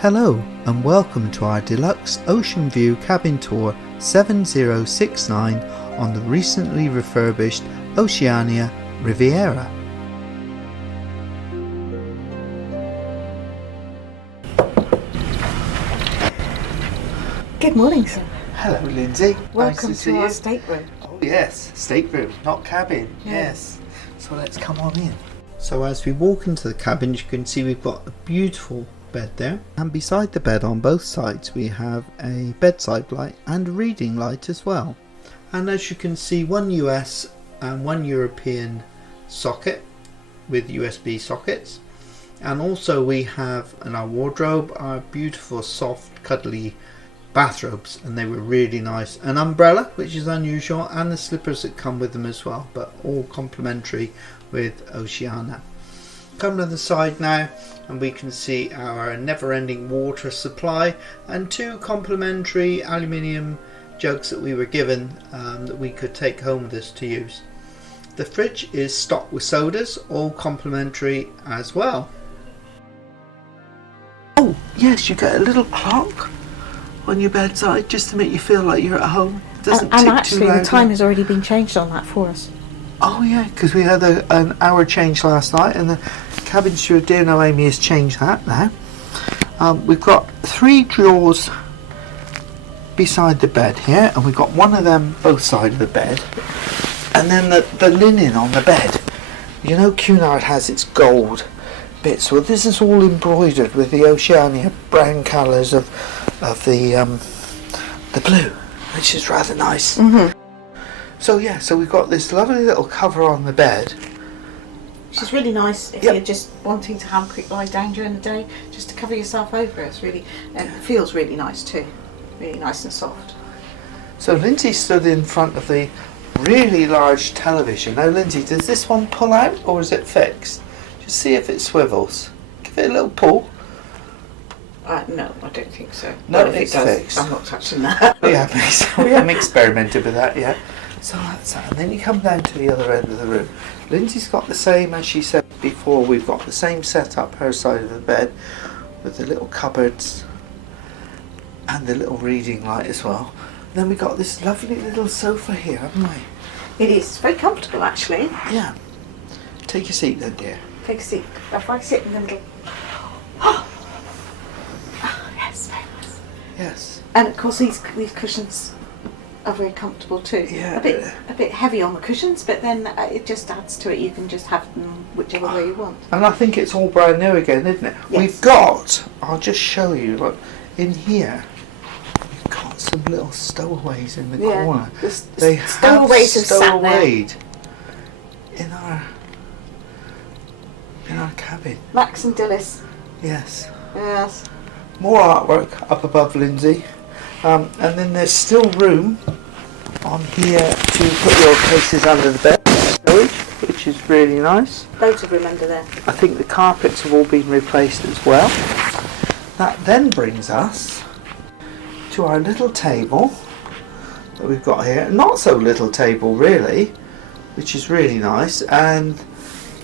Hello and welcome to our Deluxe Ocean View cabin tour 7069 on the recently refurbished Oceania Riviera. Good morning, sir. Hello, Lindsay. Welcome nice to to our see stateroom. Oh yes, stateroom, not cabin. Yeah. Yes. So let's come on in. So as we walk into the cabin, you can see we've got a beautiful bed there, and beside the bed on both sides we have a bedside light and a reading light as well. And as you can see, one US and one European socket with USB sockets, and also we have in our wardrobe our beautiful soft cuddly bathrobes, and they were really nice, an umbrella which is unusual, and the slippers that come with them as well, but all complimentary with Oceania. Come to the side now and we can see our never-ending water supply and two complimentary aluminium jugs that we were given that we could take home with us to use. The fridge is stocked with sodas, all complimentary as well. Oh yes, you get a little clock on your bedside just to make you feel like you're at home. It doesn't And tick actually too the loudly. time has already been changed on that for us. Oh yeah, because we had an hour change last night, and the cabin steward, dear Noemi, has changed that now. We've got 3 drawers beside the bed here, and we've got one of them both sides of the bed, and then the linen on the bed. You know, Cunard has its gold bits. Well, this is all embroidered with the Oceania brand colours of the blue, which is rather nice. Mm-hmm. So yeah, so we've got this lovely little cover on the bed. Which is really nice if you're just wanting to have a quick lie down during the day, just to cover yourself over. It's really, and it feels really nice too. Really nice and soft. So Lindsay stood in front of the really large television. Now Lindsay, does this one pull out or is it fixed? Just see if it swivels. Give it a little pull. No, I don't think so. No, but if it's it does, fixed. I'm not touching that. we haven't experimented with that yet. So that's that. And then you come down to the other end of the room. Lindsay's got the same, as she said before, we've got the same setup her side of the bed with the little cupboards and the little reading light as well. And then we've got this lovely little sofa here, haven't we? It is very comfortable actually. Yeah. Take your seat then, dear. Take a seat. If I sit in the middle. Oh, yes, very nice. Yes. And of course these cushions are very comfortable too. Yeah. A bit heavy on the cushions, but then it just adds to it. You can just have them whichever way you want. And I think it's all brand new again, isn't it? Yes. We've got, I'll just show you, look, in here, we've got some little stowaways in the corner. They have stowaways have sat there. stowawayed in our cabin. Max and Dillis. Yes. Yes. More artwork up above Lindsay. And then there's still room on here to put your cases under the bed storage, which is really nice. Loads of room under there. I think the carpets have all been replaced as well. That then brings us to our little table that we've got here. Not so little table really, which is really nice. And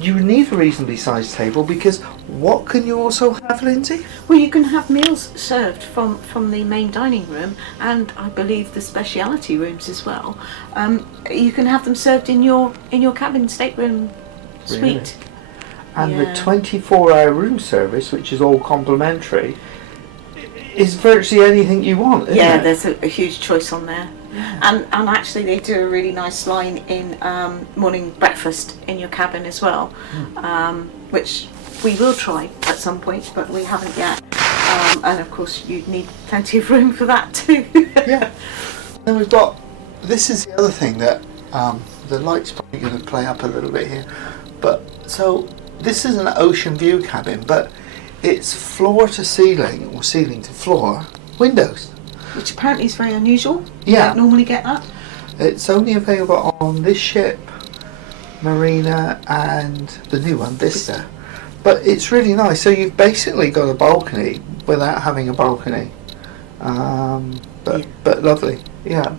you need a reasonably sized table because what can you also have, Lindsay? Well, you can have meals served from the main dining room, and I believe the speciality rooms as well. You can have them served in your cabin stateroom suite. Really? And Yeah. the 24-hour room service, which is all complimentary, is virtually anything you want, isn't Yeah, it? there's a huge choice on there. And actually they do a really nice line in morning breakfast in your cabin as well, which we will try at some point, but we haven't yet. And of course you'd need plenty of room for that too. Yeah. Then we've got, this is the other thing that the light's probably going to play up a little bit here, but so this is an ocean view cabin, but it's floor to ceiling or ceiling to floor windows. Which apparently is very unusual. Yeah. You don't normally get that. It's only available on this ship, Marina, and the new one, Vista. But it's really nice. So you've basically got a balcony without having a balcony. But lovely. Yeah.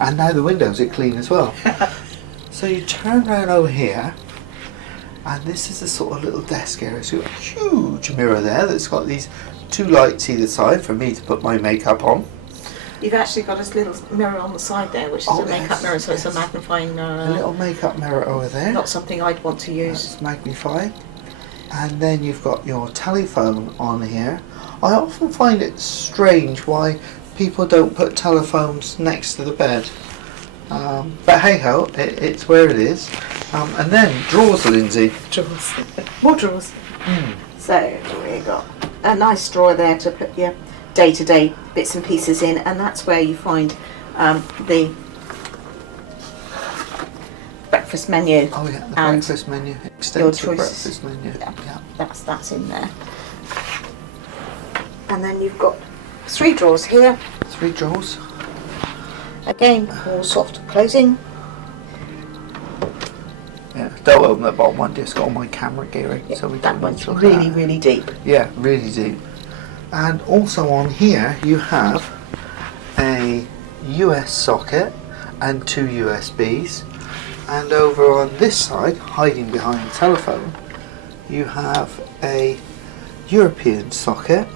And now the windows are clean as well. So you turn around over here, and this is a sort of little desk area. So you've got a huge mirror there that's got these 2 lights either side for me to put my makeup on. You've actually got a little mirror on the side there, which is a makeup mirror, so it's a magnifying mirror. A little makeup mirror over there. Not something I'd want to use. It's magnified. And then you've got your telephone on here. I often find it strange why people don't put telephones next to the bed. But hey ho, it's where it is. And then drawers, Lindsay. Drawers. More drawers. So we've got a nice drawer there to put your day-to-day bits and pieces in, and that's where you find the breakfast menu. Oh yeah, the breakfast menu, extensive breakfast menu. Yeah, that's in there. And then you've got 3 drawers here. 3 drawers. Again, all soft closing. Yeah, don't open the bottom one, just got all my camera gearing. Yeah, so we that don't one's look really, at really deep. Yeah, really deep. And also on here you have a US socket and 2 USBs. And over on this side, hiding behind the telephone, you have a European socket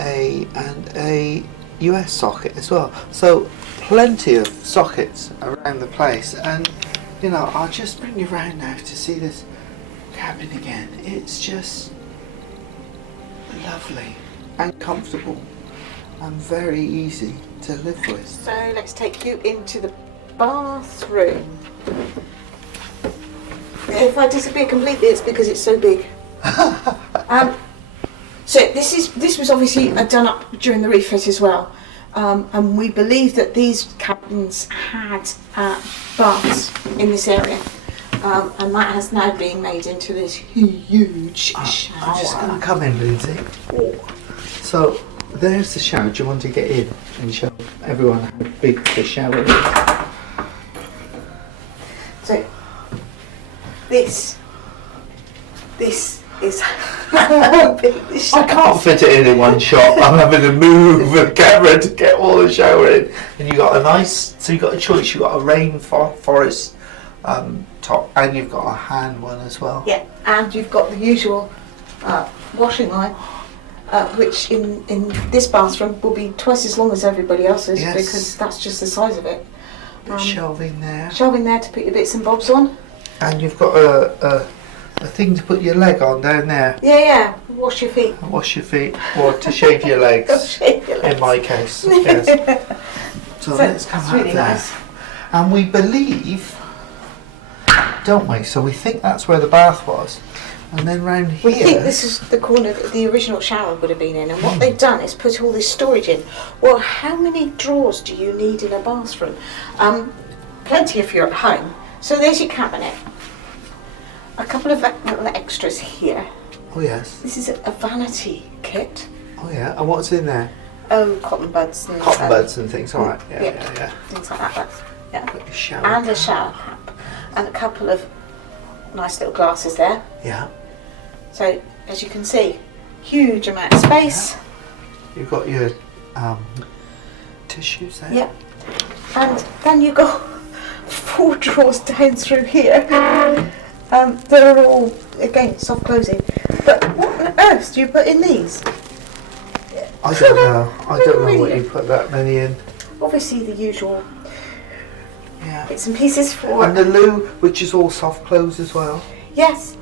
and a US socket as well. So plenty of sockets around the place. And you know, I'll just bring you around now to see this cabin again. It's just lovely and comfortable and very easy to live with. So let's take you into the bathroom. If I disappear completely, it's because it's so big. So this was obviously done up during the refit as well, and we believe that these cabins had baths in this area, and that has now been made into this huge shower. I'm just going to come in, Lindsay. So there's the shower. Do you want to get in and show everyone how big the shower is? So this is how big the shower I can't fit it in one shot. I'm having to move the camera to get all the shower in. And you got a nice, so you got a choice. You got a rainforest top, and you've got a hand one as well. Yeah, and you've got the usual washing line, which in this bathroom will be twice as long as everybody else's, Yes. because that's just the size of it. There's shelving there. Shelving there to put your bits and bobs on. And you've got a thing to put your leg on down there. Yeah, wash your feet. Wash your feet, or to shave your legs. Shave your legs. In my case, yes. So let's come that's out really there. nice. And we believe, don't we? So we think that's where the bath was. And then round here... We think this is the corner that the original shower would have been in, and what they've done is put all this storage in. Well, how many drawers do you need in a bathroom? Plenty if you're at home. So there's your cabinet. A couple of little extras here. Oh yes. This is a vanity kit. Oh yeah. And what's in there? Oh, cotton buds and Cotton buds and things. All right. Yeah. things like that. Got your shower And a cap. shower cap, and a couple of nice little glasses there. Yeah. So as you can see, huge amount of space. Yeah. You've got your tissues there. Yeah. And then you've got 4 drawers down through here. They're all, again, soft closing. But what on earth do you put in these? I don't know. I don't know what you put that many in. Obviously the usual Yeah. bits and pieces for... And the loo, which is all soft close as well. Yes.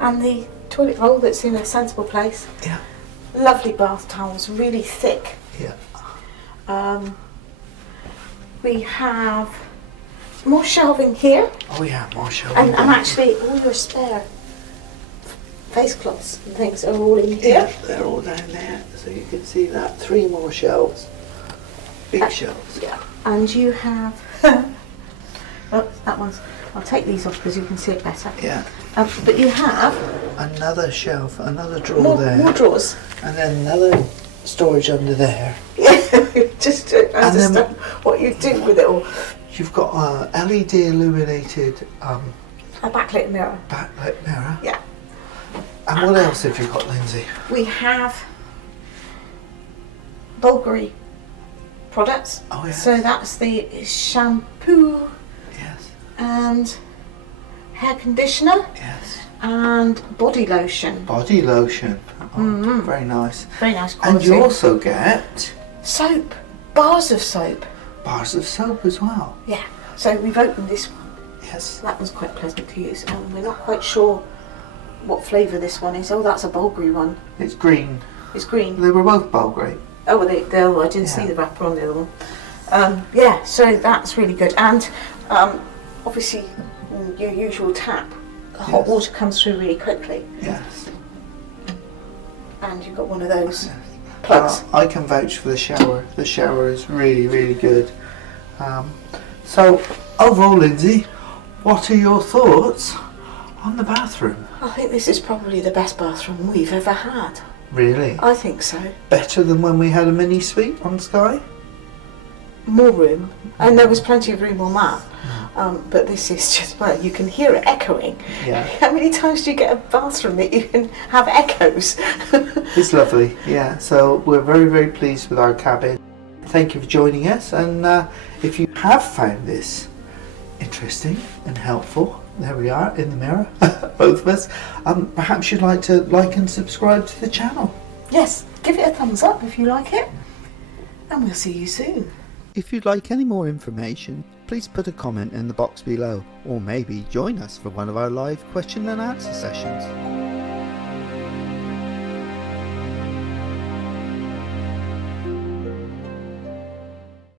And the toilet roll that's in a sensible place. Yeah. Lovely bath towels, really thick. Yeah. We have more shelving here. Oh yeah, more shelving. And actually all your spare face cloths and things are all in here. Yeah, they're all down there, so you can see that. 3 more shelves. Big shelves. Yeah. And you have... oh, that one's... I'll take these off because you can see it better. Yeah. But you have... Another shelf, another drawer there. More drawers. And then another storage under there. Yeah, just to And then- understand what you do with it all. You've got a LED illuminated A backlit mirror. backlit mirror. Yeah. And what else have you got, Lindsay? We have Bulgari products. Oh, yeah. So that's the shampoo Yes. and hair conditioner Yes. and body lotion. Body lotion. Very nice. Very nice quality. And you also get soap, bars of soap. Bars of soap as well. Yeah. So we've opened this one. Yes. That one's quite pleasant to use. We're not quite sure what flavour this one is. Oh, that's a bulgari one. It's green. It's green. They were both bulgari. Oh, well, I didn't see the wrapper on the other one. Yeah, so that's really good. And obviously, your usual tap, the hot water comes through really quickly. Yes. And you've got one of those plugs. I can vouch for the shower. The shower is really, really good. So, overall, Lindsay, what are your thoughts on the bathroom? I think this is probably the best bathroom we've ever had. Really? I think so. Better than when we had a mini suite on Sky? More room, and there was plenty of room on that. But this is just, well, you can hear it echoing. Yeah. How many times do you get a bathroom that you can have echoes? It's lovely, yeah. So we're very, very pleased with our cabin. Thank you for joining us, and if you have found this interesting and helpful, there we are in the mirror, both of us, perhaps you'd like to like and subscribe to the channel. Yes, give it a thumbs up if you like it, and we'll see you soon. If you'd like any more information, please put a comment in the box below, or maybe join us for one of our live question and answer sessions.